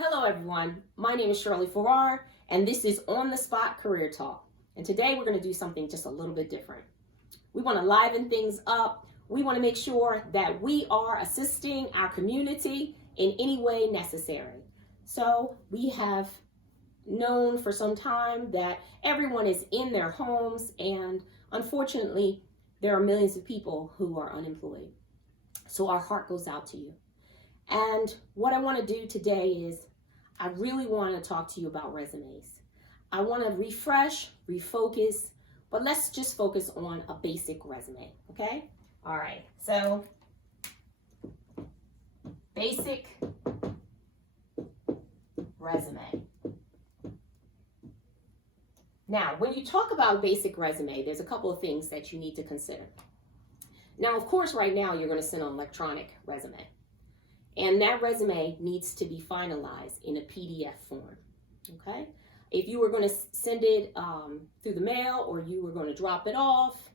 Hello everyone, my name is Shirley Farrar and this is On the Spot Career Talk. And today we're going to do something just a little bit different. We want to liven things up. We want to make sure that we are assisting our community in any way necessary. So we have known for some time that everyone is in their homes, and unfortunately there are millions of people who are unemployed. So our heart goes out to you. And what I want to do today is I really want to talk to you about resumes. I want to refresh, refocus, but let's just focus on a basic resume, okay? All right, so basic resume. Now, when you talk about a basic resume, there's a couple of things that you need to consider. Now, of course, right now you're going to send an electronic resume. And that resume needs to be finalized in a PDF form, okay? If you were going to send it through the mail, or you were going to drop it off,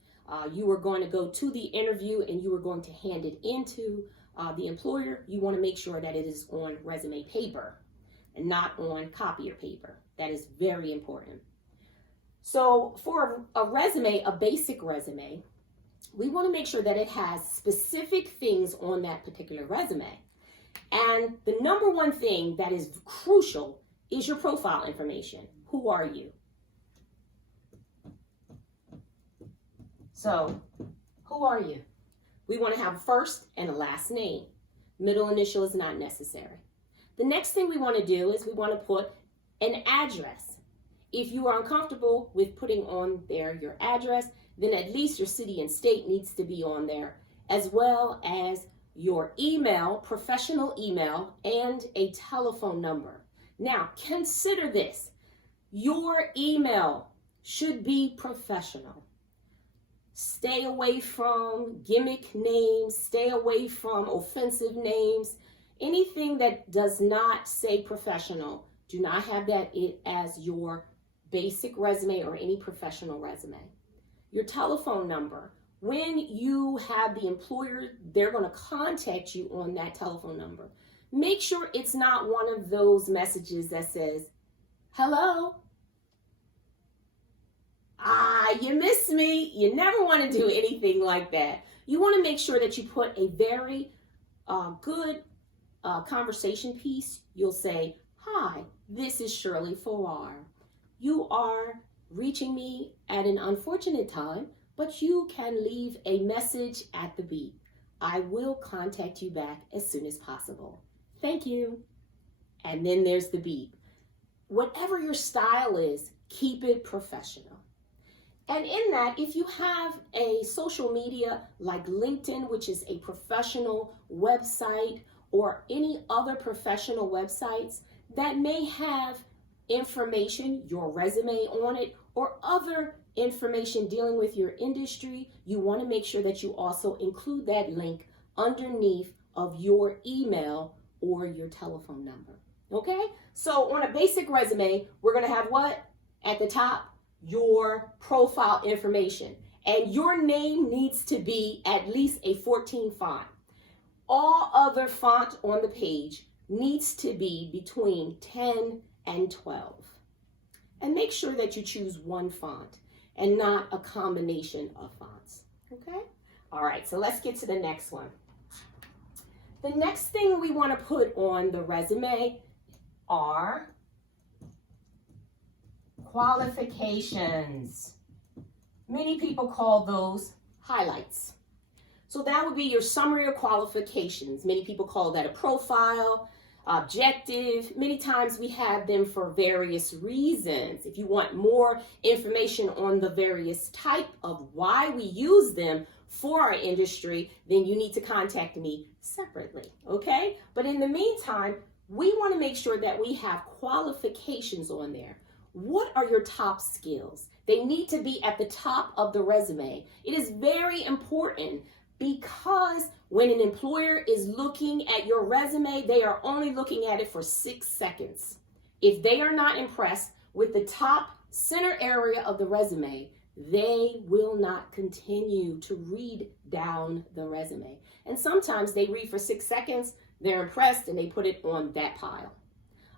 you were going to go to the interview and you were going to hand it into the employer, you want to make sure that it is on resume paper and not on copier paper. That is very important. So for a resume, a basic resume, we want to make sure that it has specific things on that particular resume. And the number one thing that is crucial is your profile information. Who are you? So, who are you? We want to have a first and a last name. Middle initial is not necessary. The next thing we want to do is we want to put an address. If you are uncomfortable with putting on there your address, then at least your city and state needs to be on there, as well as your email, professional email, and a telephone number. Now, consider this. Your email should be professional. Stay away from gimmick names, stay away from offensive names. Anything that does not say professional, do not have that as your basic resume or any professional resume. Your telephone number. When you have the employer, they're going to contact you on that telephone number. Make sure it's not one of those messages that says, hello, you miss me. You never want to do anything like that. You want to make sure that you put a very good conversation piece. You'll say, hi, this is Shirley Farrar. You are reaching me at an unfortunate time, but you can leave a message at the beep. I will contact you back as soon as possible. Thank you. And then there's the beep. Whatever your style is, keep it professional. And in that, if you have a social media like LinkedIn, which is a professional website, or any other professional websites that may have information, your resume on it, or other information dealing with your industry, you want to make sure that you also include that link underneath of your email or your telephone number. Okay? So on a basic resume, we're going to have what? At the top, your profile information. And your name needs to be at least a 14 font. All other font on the page needs to be between 10 and 12. And make sure that you choose one font and not a combination of fonts, okay? All right, so let's get to the next one. The next thing we want to put on the resume are qualifications. Many people call those highlights. So that would be your summary of qualifications. Many people call that a profile, objective. Many times we have them for various reasons. If you want more information on the various type of why we use them for our industry, then you need to contact me separately, okay? But in the meantime, we want to make sure that we have qualifications on there. What are your top skills? They need to be at the top of the resume. It is very important, because when an employer is looking at your resume, they are only looking at it for 6 seconds. If they are not impressed with the top center area of the resume, they will not continue to read down the resume. And sometimes they read for 6 seconds, they're impressed, and they put it on that pile.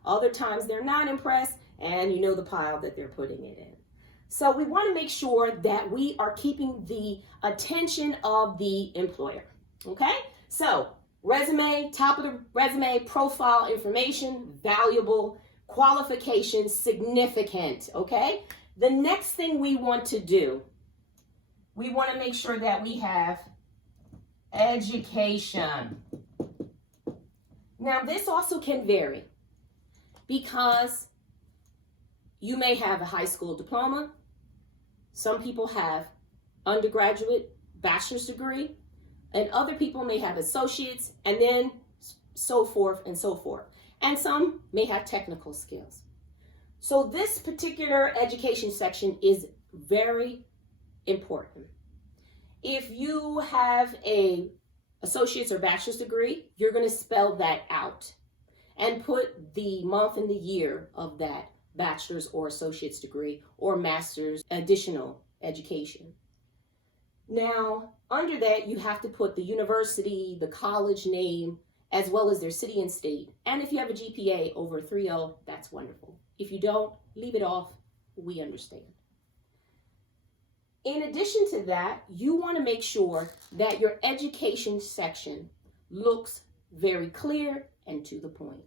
Other times they're not impressed, and you know the pile that they're putting it in. So we want to make sure that we are keeping the attention of the employer. Okay? So resume, top of the resume, profile information, valuable, qualifications, significant. Okay? The next thing we want to do, we want to make sure that we have education. Now, this also can vary because you may have a high school diploma. Some people have undergraduate bachelor's degree, and other people may have associates, and then so forth and so forth. And some may have technical skills. So this particular education section is very important. If you have a associate's or bachelor's degree, you're going to spell that out and put the month and the year of that bachelor's or associate's degree or master's additional education. Now, under that, you have to put the university, the college name, as well as their city and state. And if you have a GPA over 3.0, that's wonderful. If you don't, leave it off. We understand. In addition to that, you want to make sure that your education section looks very clear and to the point.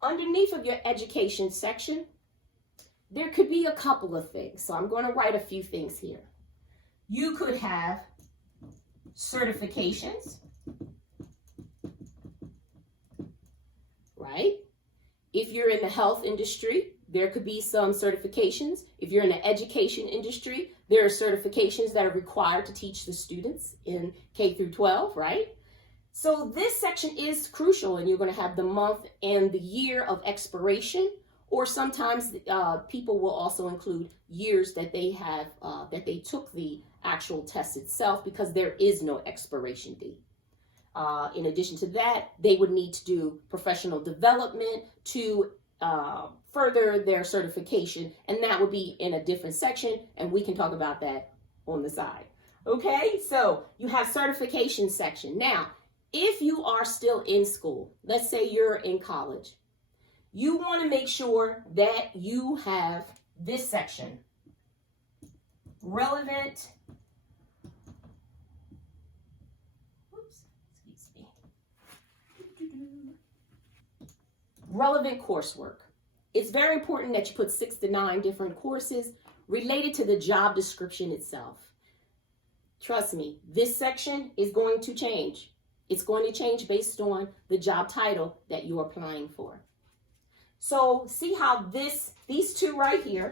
Underneath of your education section, there could be a couple of things. So I'm going to write a few things here. You could have certifications, right? If you're in the health industry, there could be some certifications. If you're in the education industry, there are certifications that are required to teach the students in K through 12, right? So this section is crucial, and you're going to have the month and the year of expiration, or sometimes people will also include years that they have, that they took the actual test itself, because there is no expiration date. In addition to that, they would need to do professional development to further their certification, and that would be in a different section, and we can talk about that on the side. Okay, so you have certification section. Now, if you are still in school, let's say you're in college, you want to make sure that you have this section, relevant, relevant coursework. It's very important that you put 6 to 9 different courses related to the job description itself. Trust me, this section is going to change. It's going to change based on the job title that you're applying for. So see how these two right here,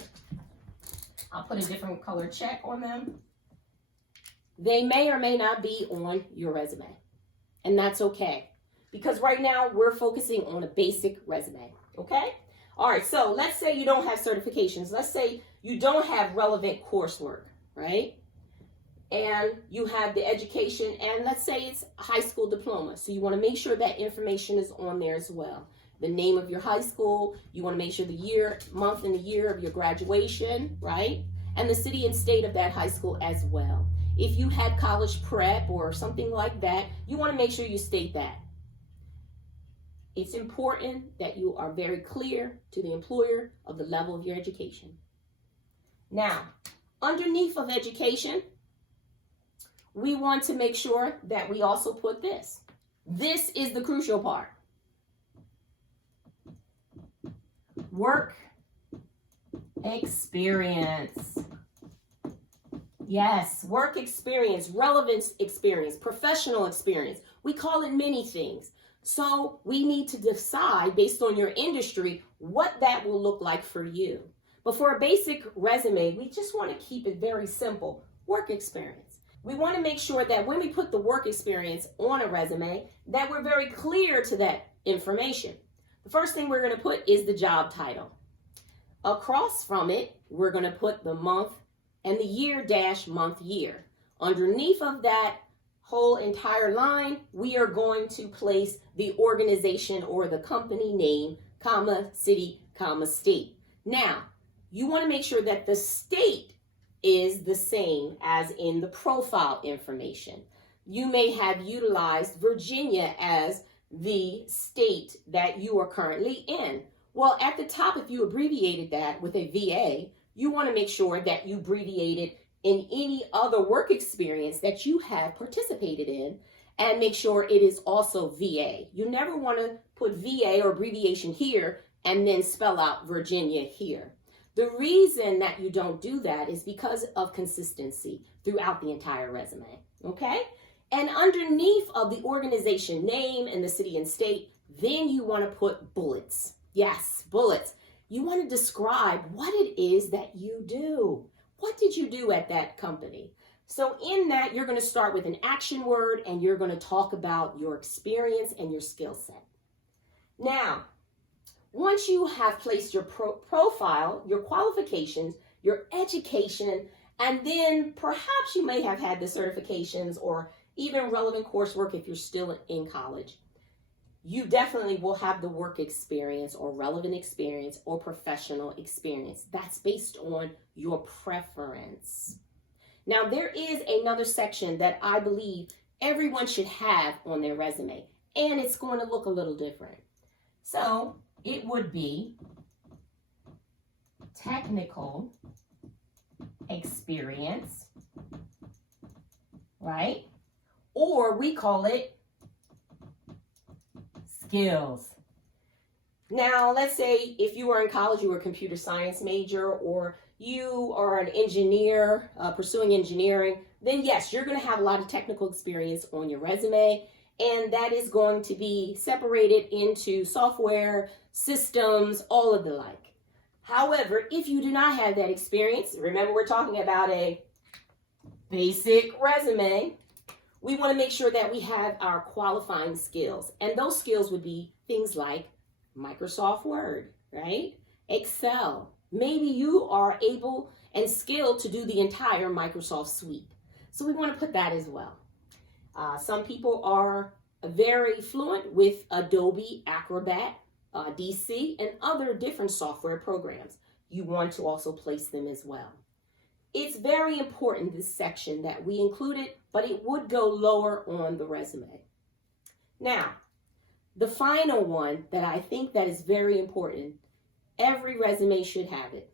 I'll put a different color check on them. They may or may not be on your resume, and that's okay, because right now we're focusing on a basic resume, okay? All right, so let's say you don't have certifications. Let's say you don't have relevant coursework, right? And you have the education, and let's say it's a high school diploma. So you want to make sure that information is on there as well. The name of your high school, you want to make sure the year, month and the year of your graduation, right? And the city and state of that high school as well. If you had college prep or something like that, you want to make sure you state that. It's important that you are very clear to the employer of the level of your education. Now, underneath of education, we want to make sure that we also put this. This is the crucial part. Work experience. Yes, work experience, relevance experience, professional experience. We call it many things. So we need to decide based on your industry what that will look like for you. But for a basic resume, we just want to keep it very simple. Work experience. We want to make sure that when we put the work experience on a resume, that we're very clear to that information. The first thing we're going to put is the job title. Across from it, we're going to put the month and the year dash month year. Underneath of that whole entire line, we are going to place the organization or the company name, comma, city, comma, state. Now, you want to make sure that the state is the same as in the profile information. You may have utilized Virginia as the state that you are currently in. Well, at the top, if you abbreviated that with a VA, you want to make sure that you abbreviated in any other work experience that you have participated in, and make sure it is also VA. You never want to put VA or abbreviation here and then spell out Virginia here. The reason that you don't do that is because of consistency throughout the entire resume, okay? And underneath of the organization name and the city and state, then you want to put bullets. Yes, bullets. You want to describe what it is that you do. What did you do at that company? So in that, you're going to start with an action word and you're going to talk about your experience and your skill set. Now, once you have placed your profile, your qualifications, your education, and then perhaps you may have had the certifications or even relevant coursework if you're still in college, you definitely will have the work experience or relevant experience or professional experience. That's based on your preference. Now, there is another section that I believe everyone should have on their resume, and it's going to look a little different. So it would be technical experience, right? Or we call it skills. Now, let's say if you were in college, you were a computer science major, or you are an engineer pursuing engineering, then yes, you're going to have a lot of technical experience on your resume, and that is going to be separated into software, systems, all of the like. However, if you do not have that experience, remember we're talking about a basic resume, we want to make sure that we have our qualifying skills. And those skills would be things like Microsoft Word, right? Excel. Maybe you are able and skilled to do the entire Microsoft suite. So we want to put that as well. Some people are very fluent with Adobe Acrobat, DC, and other different software programs. You want to also place them as well. It's very important, this section, that we include it, but it would go lower on the resume. Now, the final one that I think that is very important, every resume should have it.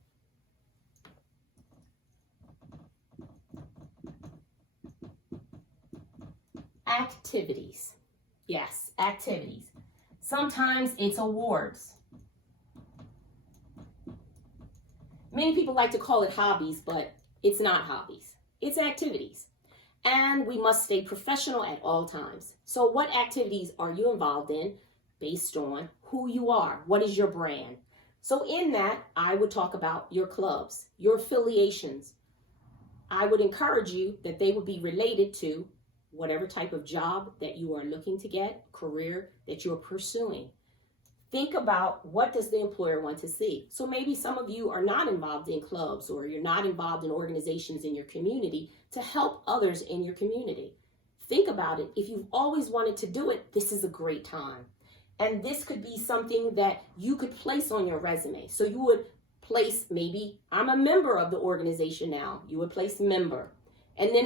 Activities. Yes, activities. Sometimes it's awards. Many people like to call it hobbies, but it's not hobbies. It's activities. And we must stay professional at all times. So what activities are you involved in based on who you are? What is your brand? So in that, I would talk about your clubs, your affiliations. I would encourage you that they would be related to whatever type of job that you are looking to get, career that you're pursuing. Think about, what does the employer want to see? So maybe some of you are not involved in clubs, or you're not involved in organizations in your community to help others in your community. Think about it. If you've always wanted to do it, this is a great time. And this could be something that you could place on your resume. So you would place, maybe I'm a member of the organization now. You would place member. And then